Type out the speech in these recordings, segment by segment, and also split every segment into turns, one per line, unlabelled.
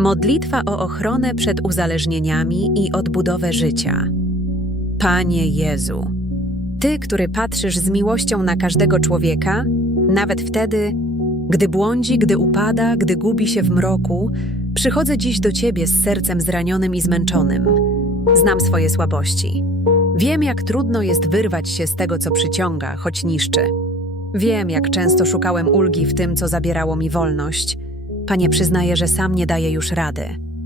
Modlitwa o ochronę przed uzależnieniami i odbudowę życia. Panie Jezu, Ty, który patrzysz z miłością na każdego człowieka, nawet wtedy, gdy błądzi, gdy upada, gdy gubi się w mroku, przychodzę dziś do Ciebie z sercem zranionym i zmęczonym. Znam swoje słabości. Wiem, jak trudno jest wyrwać się z tego, co przyciąga, choć niszczy. Wiem, jak często szukałem ulgi w tym, co zabierało mi wolność. Panie, przyznaję, że sam nie daję już rady.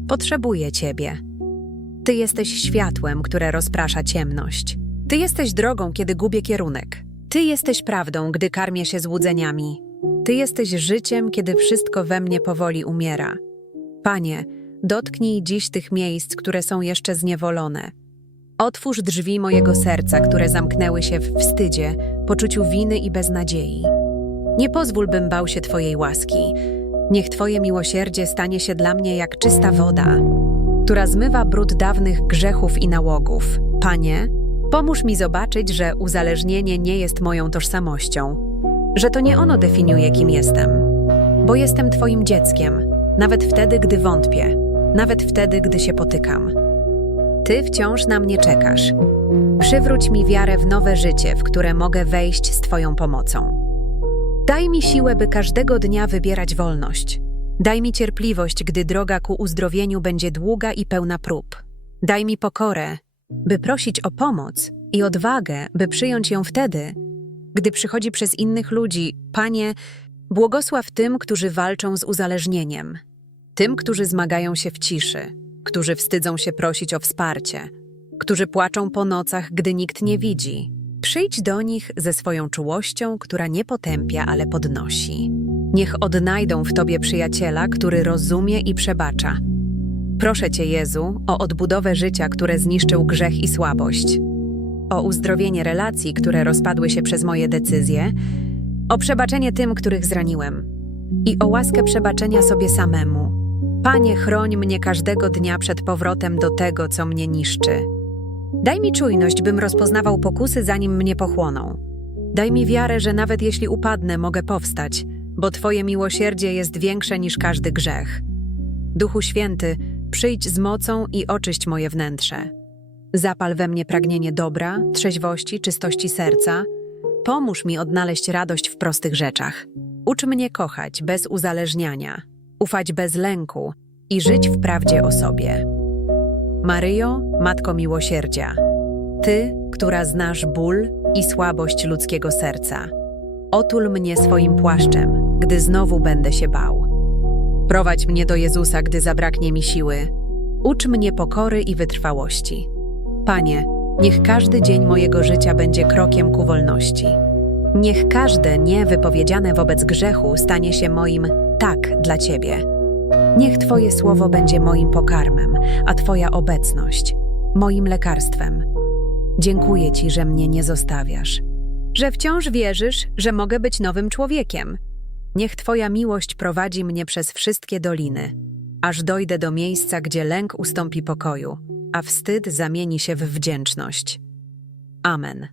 Potrzebuję Ciebie. Ty jesteś światłem, które rozprasza ciemność. Ty jesteś drogą, kiedy gubię kierunek. Ty jesteś prawdą, gdy karmię się złudzeniami. Ty jesteś życiem, kiedy wszystko we mnie powoli umiera. Panie, dotknij dziś tych miejsc, które są jeszcze zniewolone. Otwórz drzwi mojego serca, które zamknęły się w wstydzie, poczuciu winy i beznadziei. Nie pozwól, bym bał się Twojej łaski. Niech Twoje miłosierdzie stanie się dla mnie jak czysta woda, która zmywa brud dawnych grzechów i nałogów. Panie, pomóż mi zobaczyć, że uzależnienie nie jest moją tożsamością, że to nie ono definiuje, kim jestem, bo jestem Twoim dzieckiem, nawet wtedy, gdy wątpię, nawet wtedy, gdy się potykam. Ty wciąż na mnie czekasz. Przywróć mi wiarę w nowe życie, w które mogę wejść z Twoją pomocą. Daj mi siłę, by każdego dnia wybierać wolność. Daj mi cierpliwość, gdy droga ku uzdrowieniu będzie długa i pełna prób. Daj mi pokorę, by prosić o pomoc i odwagę, by przyjąć ją wtedy, gdy przychodzi przez innych ludzi. Panie, błogosław tym, którzy walczą z uzależnieniem, tym, którzy zmagają się w ciszy, którzy wstydzą się prosić o wsparcie, którzy płaczą po nocach, gdy nikt nie widzi. Przyjdź do nich ze swoją czułością, która nie potępia, ale podnosi. Niech odnajdą w Tobie przyjaciela, który rozumie i przebacza. Proszę Cię, Jezu, o odbudowę życia, które zniszczył grzech i słabość, o uzdrowienie relacji, które rozpadły się przez moje decyzje, o przebaczenie tym, których zraniłem i o łaskę przebaczenia sobie samemu. Panie, chroń mnie każdego dnia przed powrotem do tego, co mnie niszczy. Daj mi czujność, bym rozpoznawał pokusy, zanim mnie pochłoną. Daj mi wiarę, że nawet jeśli upadnę, mogę powstać, bo Twoje miłosierdzie jest większe niż każdy grzech. Duchu Święty, przyjdź z mocą i oczyść moje wnętrze. Zapal we mnie pragnienie dobra, trzeźwości, czystości serca. Pomóż mi odnaleźć radość w prostych rzeczach. Ucz mnie kochać bez uzależniania, ufać bez lęku i żyć w prawdzie o sobie. Maryjo, Matko Miłosierdzia, Ty, która znasz ból i słabość ludzkiego serca, otul mnie swoim płaszczem, gdy znowu będę się bał. Prowadź mnie do Jezusa, gdy zabraknie mi siły. Ucz mnie pokory i wytrwałości. Panie, niech każdy dzień mojego życia będzie krokiem ku wolności. Niech każde nie wypowiedziane wobec grzechu stanie się moim tak dla Ciebie. Niech Twoje słowo będzie moim pokarmem, a Twoja obecność moim lekarstwem. Dziękuję Ci, że mnie nie zostawiasz, że wciąż wierzysz, że mogę być nowym człowiekiem. Niech Twoja miłość prowadzi mnie przez wszystkie doliny, aż dojdę do miejsca, gdzie lęk ustąpi pokoju, a wstyd zamieni się w wdzięczność. Amen.